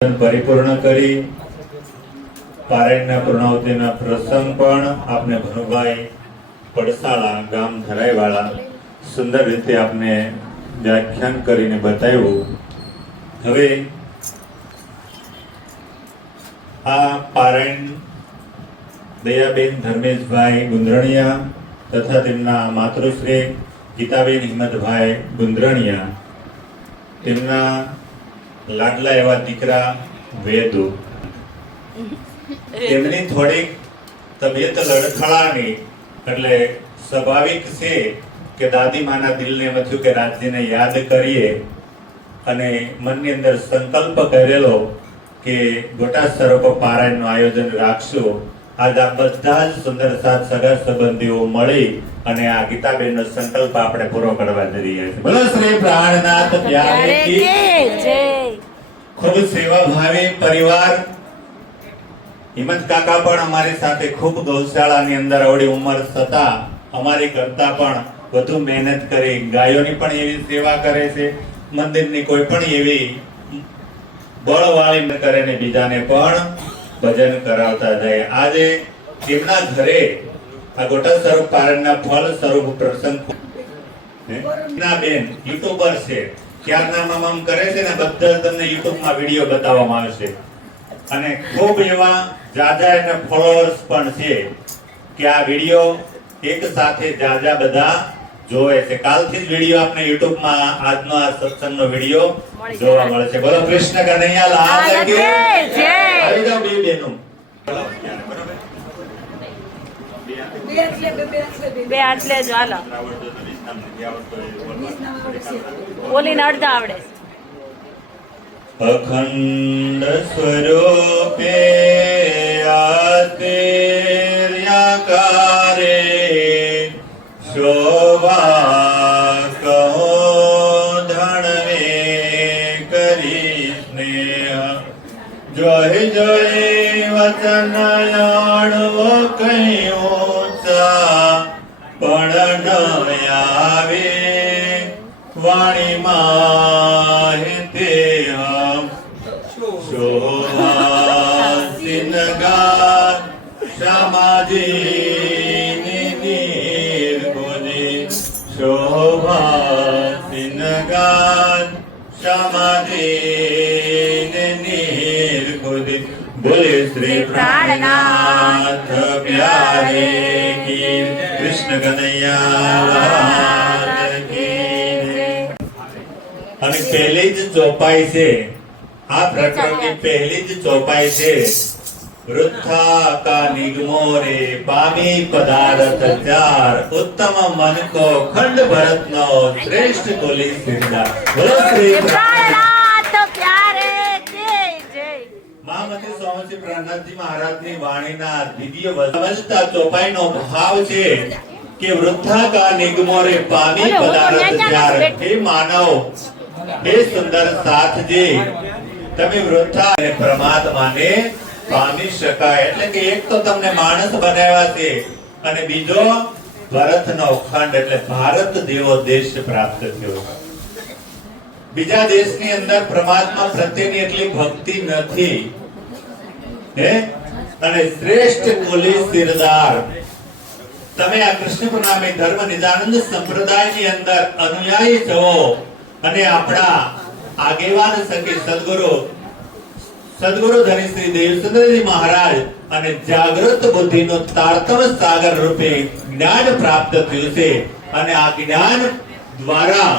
પરિપૂર્ણ કરી પારાયણના પૂર્ણાવતિના પ્રસંગ પણ આપને ભનુભાઈ પડસાળા ગામ ધરાઈવાળા સુંદર રીતે આપને વ્યાખ્યાન કરીને બતાવ્યું. હવે આ પારાયણ દયાબેન ધર્મેશભાઈ ગુંદરણિયા તથા તેમના માતૃશ્રી ગીતાબેન હિંમતભાઈ ગુંદરણિયા, તેમના લાડલા એવા દીકરા વેદુ, તેમની થોડીક તબિયત લડખડાની, એટલે સ્વાભાવિક છે કે દાદીમાના દિલને એમ થયું કે રાજજીને યાદ કરીએ અને મનની અંદર સંકલ્પ કરેલો કે ગોટા સ્વરૂપ પારાયણનું આયોજન રાખશું. આજ આ બધા જ સુંદર સાત સગા સંબંધીઓ મળી અને આ ગીતાબેનનો સંકલ્પ આપણે પૂરો કરવા જઈ રહ્યા છીએ. બોલો શ્રી પ્રાણનાથ પ્યારે કી જય. ખૂબ સેવાભાવી પરિવાર. હિંમત કાકા પણ અમારી સાથે ખૂબ ગૌશાળાની અંદર અવળી ઉંમર છતાં અમારી કરતા પણ વધુ મહેનત કરી ગાયોની પણ એવી સેવા કરે છે, મંદિરની કોઈ પણ એવી બળવાળી કરે ને બીજાને પણ ભજન કરાવતા જાય. આજે તેમના ઘરે આ ગોટા સ્વરૂપ પારણના ફળ સ્વરૂપ પ્રસંગ ના બેન યુટ્યુબર છે, ક્યારના મામામ કરે છે ને બધા તમને યુટ્યુબમાં વિડીયો બતાવવામાં આવશે અને ખૂબ એવા જાજા એના ફોલોઅર્સ પણ છે કે આ વિડીયો એક સાથે જાજા બધા જોવે છે. કાલથી જ વિડીયો આપણે યુટ્યુબમાં આજનો આ સત્સંગનો વિડીયો જોવા મળે છે. બોલો કૃષ્ણ કનૈયા લાલ કી જય. આવી જાઓ બે બેનો, બે આટલે જ હાલો. બોલીને અડધા આવડે. અખંડ સ્વરૂપે આતિર્યકારે શોભા કહો ધણવે કરી સ્નેહ જોઈ જોઈ વચન આણવો કહ્યું પણ ન આવે વાણીમાં તે શોભાસિન ગા સમાધિની નિર્ગુણી શોભાસિન ગા સમાધિની નિર્ગુણી. બોલે શ્રી પ્રાણનાથ પ્યારે કી કૃષ્ણ કનૈયા કી. અને પહેલી જ ચોપાઈ છે આ પ્રકરણની પહેલી જ ચોપાઈ છે. વૃથા કા નિગમો રે પામી પદાર્થ ચાર ઉત્તમ મન કો ખંડ ભરત નો શ્રેષ્ઠ કોલી સિરદાર. બોલો શ્રી પ્રાણનાથ પ્યારે કી જય. મહામંત્રી સ્વામી પ્રાણનાથજી મહારાજની વાણીના દિવ્ય વચનતા ચોપાઈનો ભાવ છે કે વૃથા કા નિગમો રે પામી પદાર્થ ચાર. હે માનવ, હે સુંદર સાથજી, તમે વૃથા અને પરમાત્માને પામી શકાય. એટલે કે એક તો તમને માણસ બનાવ્યા છે અને બીજો ભરતનો ખંડ એટલે ભારત જેવો દેશ પ્રાપ્ત થયો. બીજા દેશની અંદર પરમાત્મા પ્રત્યેની એટલી ભક્તિ નથી હે. અને શ્રેષ્ઠ કુલી સિરદાર તમે આ કૃષ્ણ પ્રણામી ધર્મ નિજાનંદ સંપ્રદાયની અંદર અનુયાયી છો અને આપણા આગેવાન સખી સદગુરુ ધની શ્રી દેવસુંદરજી મહારાજ અને જાગૃત બુદ્ધિનો તારતમ સાગર રૂપે જ્ઞાન પ્રાપ્ત થયું છે અને આ જ્ઞાન દ્વારા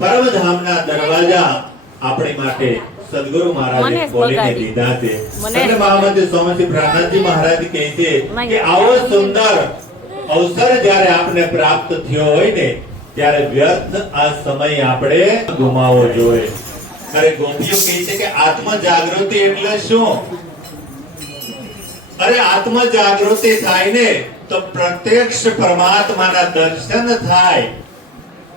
પરમધામના દરવાજા આપણી માટે સદગુરુ મહારાજે ખોલીને દીધા છે. સંત મહામંત્રી સ્વામી પ્રાણનાથજી મહારાજ કહે છે કે આવો સુંદર અવસર જ્યારે આપને પ્રાપ્ત થયો હોય ને ત્યારે વ્યર્થ આ સમય આપણે ગુમાવવો જોઈએ. અરે ગોપીઓ કહે છે કે આત્મ જાગૃતિ એટલે શું? અરે આત્મ જાગૃતિ થાય ને તો પ્રત્યક્ષ પરમાત્માના દર્શન થાય.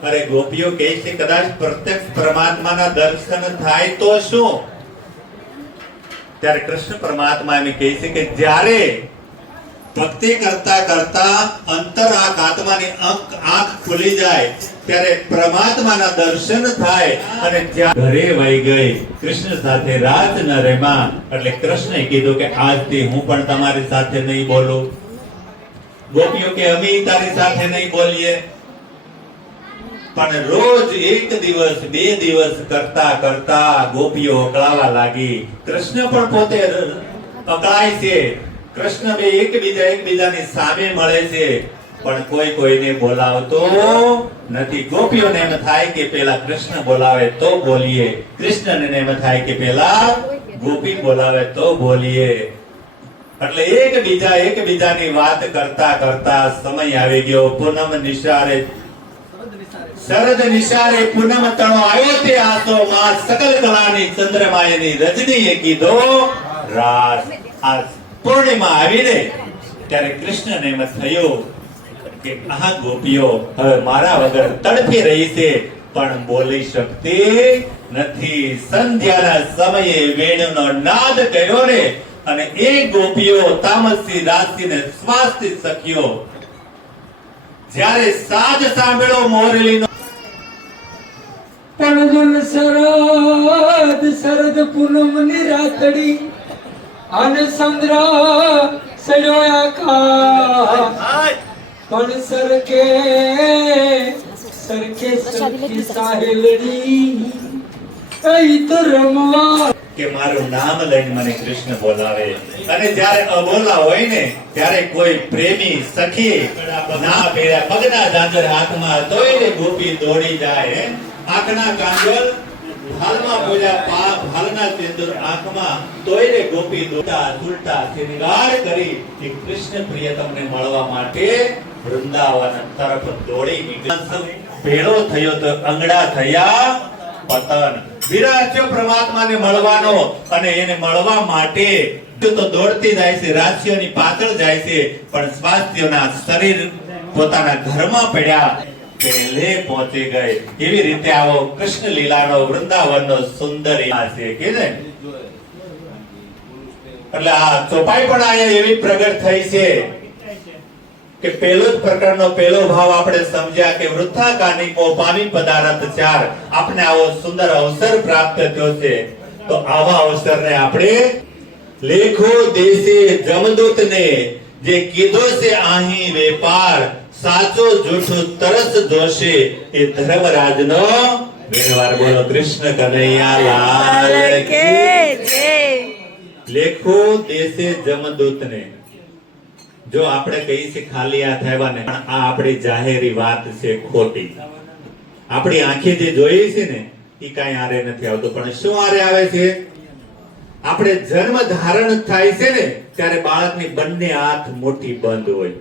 અરે ગોપીઓ કહે છે કદાચ પ્રત્યક્ષ પરમાત્માના દર્શન થાય તો શું? ત્યારે કૃષ્ણ પરમાત્મા એમ કહે છે કે જ્યારે ભક્તિ કરતા કરતા અંતર આત્માની આંખ ખુલી જાય ત્યારે પરમાત્માના દર્શન થાય અને જ્યાં ઘરે વહી ગઈ કૃષ્ણ સાથે રાત ન રેમાં એટલે કૃષ્ણએ કીધું કે આજથી હું પણ તમારી સાથે નહીં બોલું. ગોપીઓ કે અમે તારી સાથે નહીં બોલીએ. પણ રોજ એક દિવસ બે દિવસ કરતા કરતા ગોપીઓ અકળાવા લાગી. કૃષ્ણ પણ પોતે અકળાય છે. કૃષ્ણ બે એકબીજાની સામે મળે છે પણ કોઈ કોઈને બોલાવતો નથી. ગોપીઓને એમ થાય કે પેલા કૃષ્ણ બોલાવે તો બોલીએ, કૃષ્ણને એમ થાય કે પેલા ગોપી બોલાવે તો બોલીએ. એટલે એકબીજાની વાત કરતા કરતા સમય આવી ગયો. પૂનમ નિશારે શરદ નિશારે પૂનમ તણો આવ્યો તે આસો માં સકલ કલાની ચંદ્રમાયની રજનીએ કીધો રાસ. આ પૂર્ણિમા આવીને ત્યારે કૃષ્ણને એમ થયું કે આ ગોપીઓ હવે મારા વગર તડફી રહી છે પણ બોલી શકતી નથી. સંધ્યાના સમયે વેણુનો નાદ કર્યો ને અને એ ગોપીઓ તામસી રાશિને સ્વાસ્થી સખ્યો. જ્યારે સાજ સાંભળ્યો મોરલીનો પણ શરદ પૂનમની રાતડી અને ચંદ્ર સડ્યો આકાશ પણ સરકે સરખી સાહેલડી કઈ તો રમવા કે મારું નામ લઈને મને કૃષ્ણ બોલાવે. અને જ્યારે અબોલા હોય ને ત્યારે કોઈ પ્રેમી સખી ના પહેર્યા પગના જાંજર હાથમાં તોય ગોપી દોડી જાય. આંખના કાંજલ હાલમાં બોલ્યા હાલના સિંદૂર આંખમાં તોય ગોપી દોડતા ઝૂલતા શૃંગાર કરી કે કૃષ્ણ પ્રિયતમને મળવા માટે વૃંદાવન તરફ દોડી નીકળ્યા. ભેળો થયો તો અંગડા થયા પતન. વિરાચ્યો પરમાત્માને મળવાનો અને એને મળવા માટે તો દોડતી જાય છે, રાશિઓની પાછળ જાય છે પણ સ્વાસ્થ્યના શરીર પોતાના ઘરમાં પડ્યા પહેલે પહોંચી ગઈ. એવી રીતે આવો કૃષ્ણ લીલાનો વૃંદાવનનો સુંદર છે કે ને. એટલે આ ચોપાઈ પણ અહીંયા એવી પ્રગટ થઈ છે કે પહેલો જ પ્રકારનો પહેલો ભાવ આપણે સમજ્યા કે વૃથા કાનિકો પામી પદાર્થ ચાર. આપણે આવો સુંદર અવસર પ્રાપ્ત થયો છે તો આવા અવસરને આપણે લેખો દેશે જમદૂતને જે કીધો છે અહીં વેપાર સાચો જૂઠો તરસ જોશે એ ધર્મરાજનો વ્યવહાર. બોલો કૃષ્ણ કનૈયા લાલ કી જય. લેખો દેશે જમદૂતને. જો આપણે કહીએ છીએ ખાલી હાથ આવ્યા ને આ આપણી જાહેરી વાત છે ખોટી. આપણી આંખે જે જોઈએ છે ને એ કઈ આરે નથી આવતું. પણ શું આરે આવે છે? આપણે જન્મ ધારણ થાય છે ને ત્યારે બાળકની બંને હાથ મુઠ્ઠી બંધ હોય.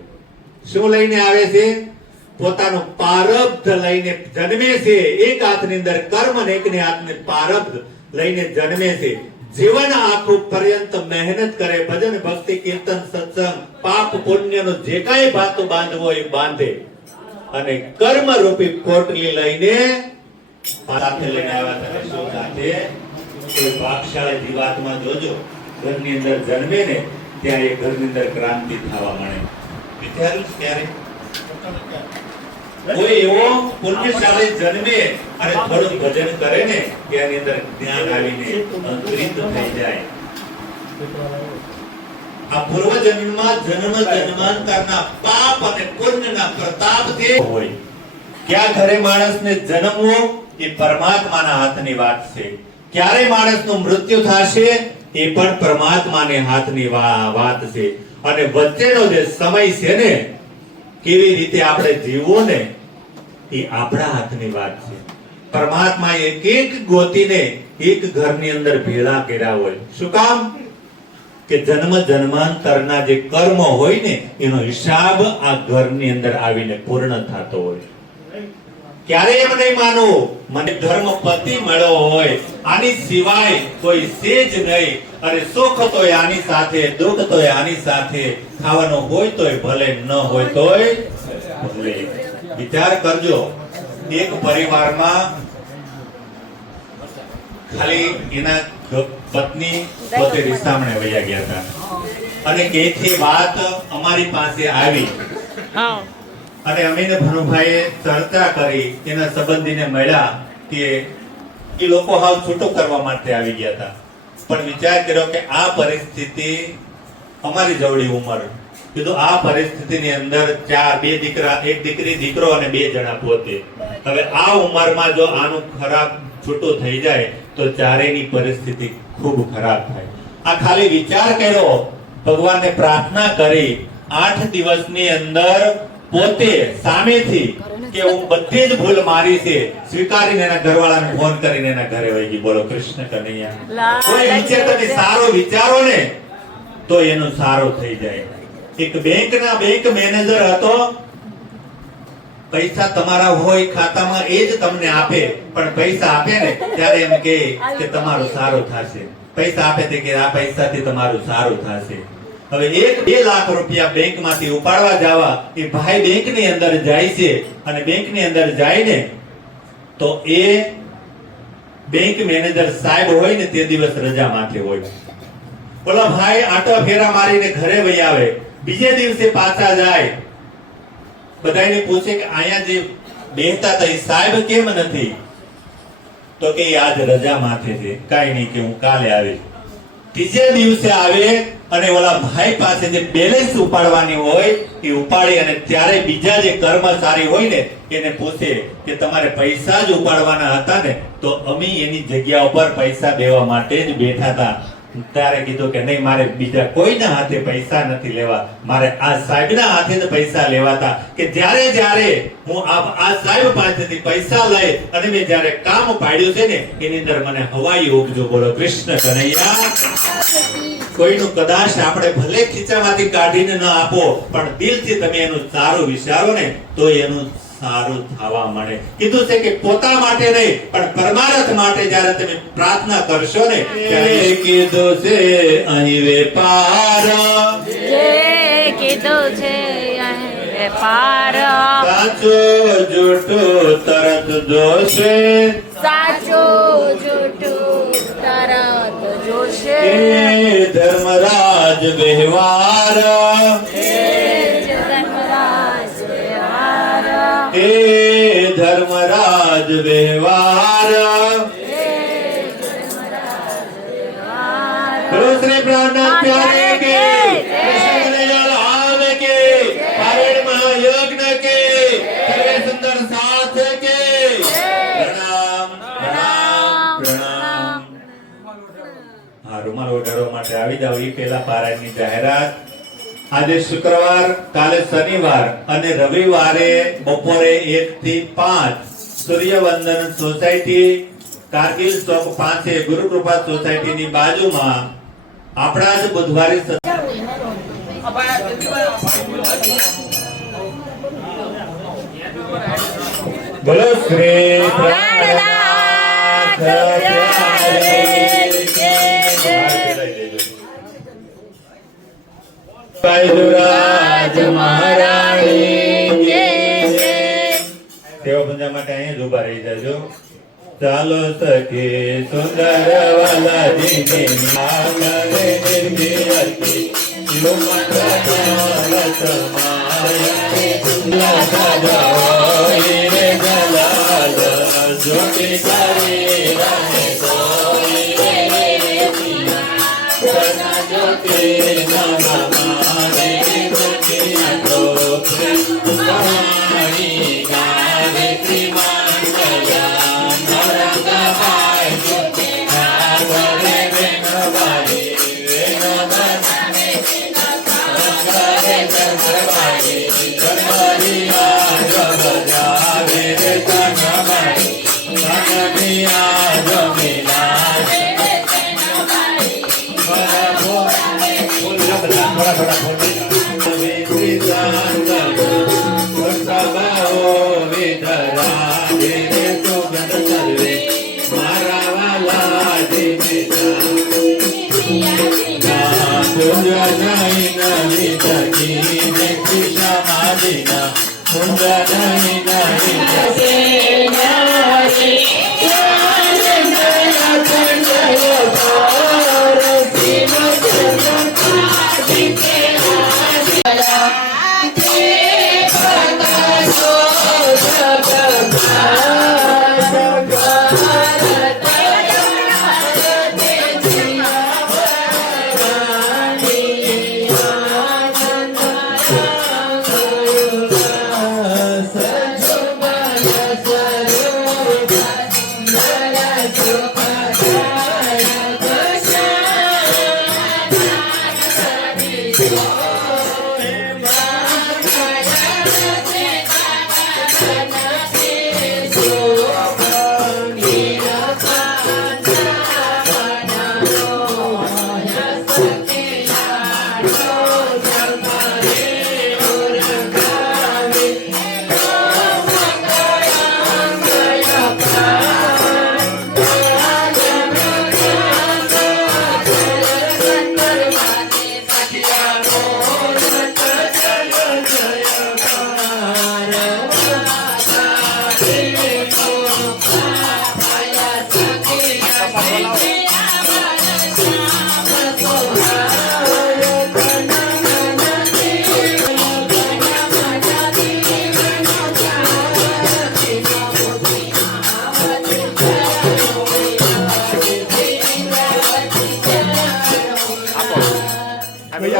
શું લઈને આવે છે? પોતાનું પારબ્ધ લઈને જન્મે છે. એક હાથની અંદર કર્મ અને એકની હાથની પારબ્ધ લઈને જન્મે છે. જીવન આખું પર્યંત મહેનત કરે, ભજન ભક્તિ કીર્તન સત્સંગ પાપ પુણ્યનો જે કાંઈ ભાતો બાંધવો એ બાંધે અને કર્મ રૂપી પોટલી લઈને સાથે લઈને આવ્યા હતા. શું સાથે? કોઈ ભાગશાળી જીવાત્મા જોજો ઘરની અંદર જન્મે ને ત્યાં એ ઘરની અંદર ક્રાંતિ થવા મળે. વિચાર્યું ત્યારે કોઈ એવો પુણ્યશાળી જન્મે અને થોડું ભજન કરે ને તેની અંદર જ્ઞાન આવીને અંતરિત થઈ જાય. આ પૂર્વ જન્મમાં જન્મ જન્માંતરના પાપ અને પુણ્યના પ્રતાપથી હોય. ક્યાં ઘરે માણસને જન્મવો એ પરમાત્માના હાથની વાત છે. ક્યારે માણસનું મૃત્યુ થશે એ પણ પરમાત્માને હાથની વાત છે. અને વચ્ચેનો જે સમય છે ને કેવી રીતે આપણે જીવવું ને એ આપણા હાથની વાત છે. પરમાત્મા એક એક ગોતીને એક ઘરની અંદર ભેળા કર્યા હોય. શું કામ? કે જન્મ જન્માંતરના જે કર્મ હોય ને એનો હિસાબ આ ઘરની અંદર આવીને પૂર્ણ થતો હોય. ક્યારે એમ નહીં માનવું મને ધર્મપતિ મળ્યો હોય આની સિવાય કોઈ છે જ નહીં અને સુખ તોય આની સાથે દુઃખ તોય આની સાથે ખાવાનું હોય તોય ભલે ન હોય તોય ભલે. વિચાર કરજો એક પરિવારમાં ખાલી એના પત્ની પોતે રીસામણે વયા ગયા હતા. અને કેથી વાત અમારી પાસે આવી હા અને અમે ને ભનુભાઈએ ચર્ચા કરી, એના સંબંધીને મળ્યા કે એ લોકો હાવ છૂટું કરવા માટે આવી ગયા હતા, પણ વિચાર કર્યો કે આ પરિસ્થિતિ અમારી જવડી ઉંમર, કીધું આ પરિસ્થિતિની અંદર બે દીકરા, એક દીકરી, દીકરો અને 2 જણા પોતે, હવે આ ઉંમરમાં જો આનું ખરાબ છૂટું થઈ જાય તો ચારેયની પરિસ્થિતિ ખૂબ ખરાબ થાય. આ ખાલી વિચાર કર્યો, ભગવાનને પ્રાર્થના કરી, 8 દિવસની અંદર પોતે સામેથી કે હું બધી જ ભૂલ મારી છે સ્વીકારીને એના ઘરવાળાને ફોન કરીને એના ઘરે વહી ગઈ. બોલો કૃષ્ણ કનૈયા. કોઈ વિચાર તમે સારો વિચારો ને તો એનું સારું થઈ જાય. એક બેંકના બેંક મેનેજર હતો, પૈસા તમારા હોય ખાતામાં એ જ તમને આપે, પણ પૈસા આપે ને ત્યારે એમ કહે કે તમારું સારું થશે. પૈસા આપે તે કે આ પૈસાથી તમારું સારું થશે. હવે 1-2 લાખ રૂપિયા બેંકમાંથી ઉપાડવા જવા એ ભાઈ બેંકની અંદર જાય છે, અને બેંકની અંદર જાય ને તો એ બેંક મેનેજર સાહેબ હોય ને તે દિવસ રજા માથે હોય. બોલો ભાઈ આટો ફેરા મારીને ઘરે વહી આવે, બીજે દિવસે પાછા જાય, બધાને પૂછે કે અહીંયા જે બેહતા હતા એ સાહેબ કેમ નથી? તો કે આજ રજા માથે છે, કાઈ નહીં કે હું કાલે આવીશ. ત્રીજે દિવસે આવે અને ઓલા ભાઈ પાસે જે બેલેન્સ ઉપાડવાની હોય એ ઉપાડી, અને ત્યારે બીજા જે કર્મચારી હોય ને એને પૂછે કે તમારે પૈસા જ ઉપાડવાના હતા ને? તો અમે એની જગ્યા ઉપર પૈસા દેવા માટે જ બેઠા હતા. ત્યારે કીધું કે નહીં, મારે બીજા કોઈના હાથે પૈસા નથી લેવા, મારે આ સાહેબના હાથે જ પૈસા લેવાતા. કે જ્યારે હું આ સાહેબ પાસેથી પૈસા લઈ અને મેં જ્યારે કામ પાડ્યું છે ને એની અંદર મને હવાઈ ઉગજો. બોલો કૃષ્ણ કનૈયા. કોઈનું કદાચ આપણે ભલે ખીચામાંથી કાઢીને ન આપો, પણ દિલથી તમે એનું સારું વિચારો ને તો એનું સારું થવા મળે. કીધું છે કે પોતા માટે નહીં પણ પરમાર્થ માટે જ્યારે તમે પ્રાર્થના કરશો ને ત્યારે કીધું છે અહીં વેપાર, જે કીધું છે અહીં વેપાર, સાચો જૂઠો તરત જોશે, સાચો જૂઠું તરત જોશે, એ ધર્મરાજ વ્યવહાર, એ ધર્મરાજ વ્યવહાર, એ ધર્મરાજ વ્યવહાર. બોલો શ્રી પ્રાણનાથ પ્યારે કે, કૃષ્ણ કનૈયા લાલ કે, પારણ મહાયજ્ઞ કે, સર્વે સુંદર સાથ કે. પ્રણામ પ્રણામ પ્રણામ. હા, રૂમાલ ઓઢાડવા માટે આવી જાવ. એ પહેલા પારાયણની જાહેરાત. આજે શુક્રવાર, કાલે શનિવાર અને રવિવારે બપોરે 1 થી 5 સૂર્યવંદન સોસાયટી, કારગિલ ચોક પાસે, ગુરુકૃપા સોસાયટીની બાજુમાં આપણા જ બુધવારે બોલો શ્રી પ્રાણનાથ પ્યારે કે. રાજુ મહારાણી જય જય. સેવા પૂજા માટે અહીંયા જ ઉભા રહી જાજો. ચાલો સખી સુંદર વાલાજી માગરે નિર્ગિયતી શિવમંત્ર સમાયતે સુલા સજાઈ રે જલાલ જ્યોતિ કરી રહે સોઈ રે તીના જ્યોતિ નમઃ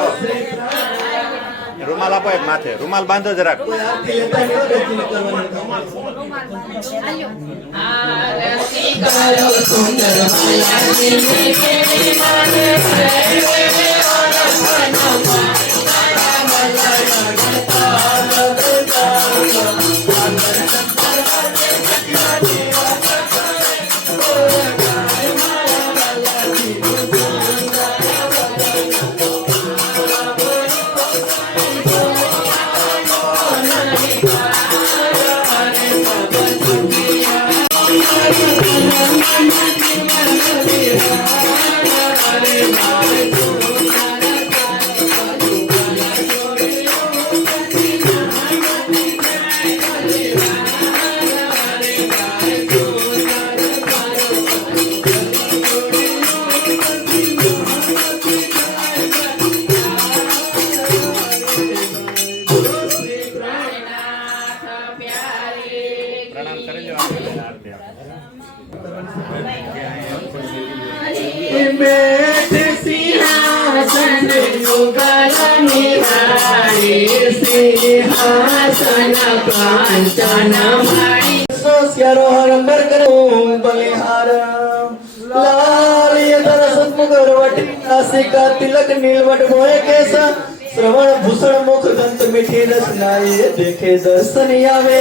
આપો રૂમાલ આપો એક માથે રૂમાલ બાંધો જરાક આરતી લેતા નહીં હો, રેતી કરવાની. કરો સુંદર પ્રણામ કરી લો આરતી બેઠ સિંહાસન યુગલ નિહાળે સિંહાસન કાંચન માણી સોસ્યારો હરંબર કરો બલિહાર લાલ યતર સત્મુગર વટી નાસિકા તિલક નીલવટ મોય કેસા શ્રવણ ભૂષણ મુખ દંત મીઠી રસનાએ દેખે દર્શન આવે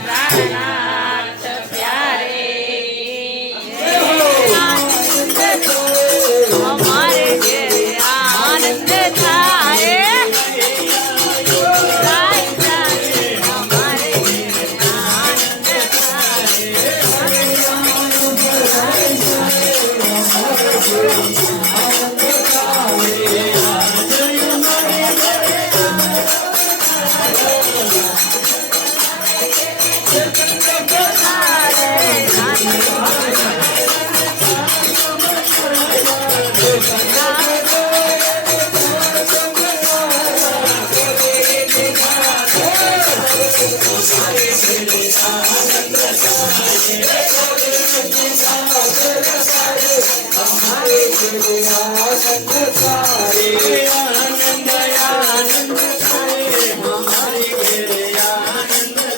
પ્રાણનાથ પ્યારે અમારે ઘેરે આનંદ થાય અમારે ઘેરે આનંદ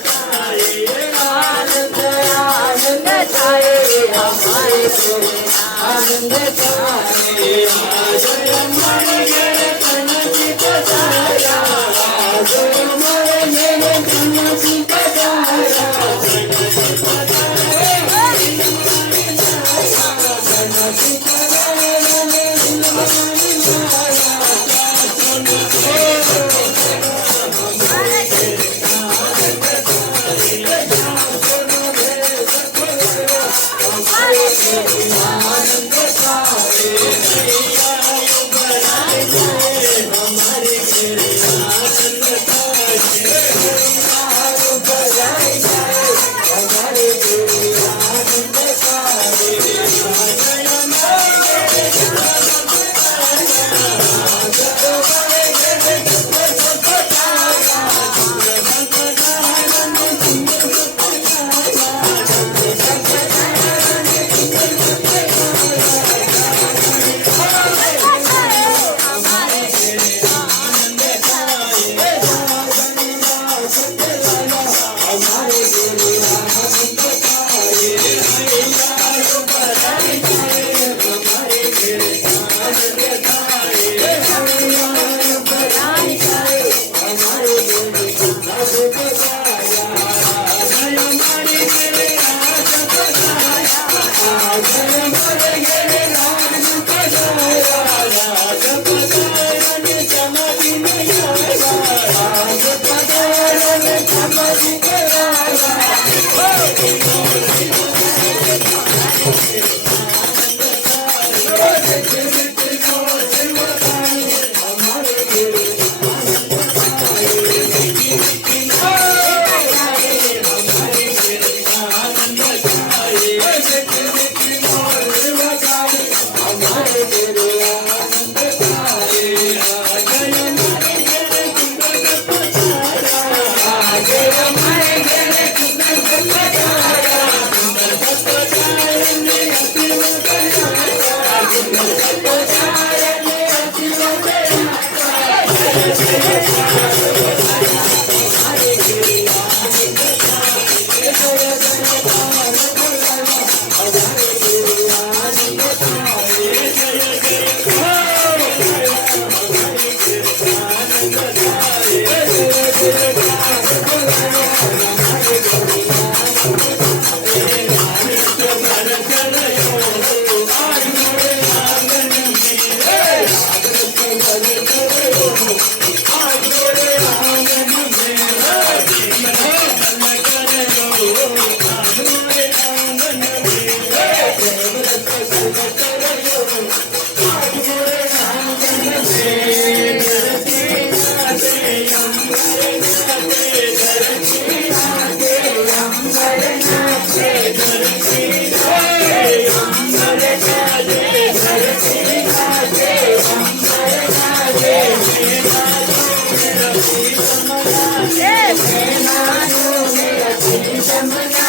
Yeah.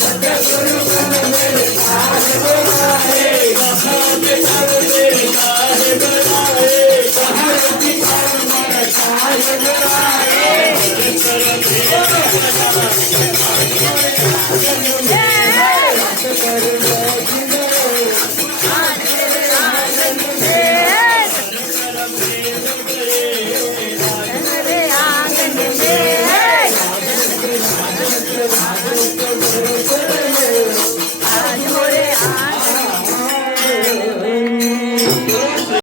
सतगुरु बन मेरे साहिब राहे कहाँ बिठाऊं मेरे साहिब राहे कहाँ बिठाऊं मेरे साहिब राहे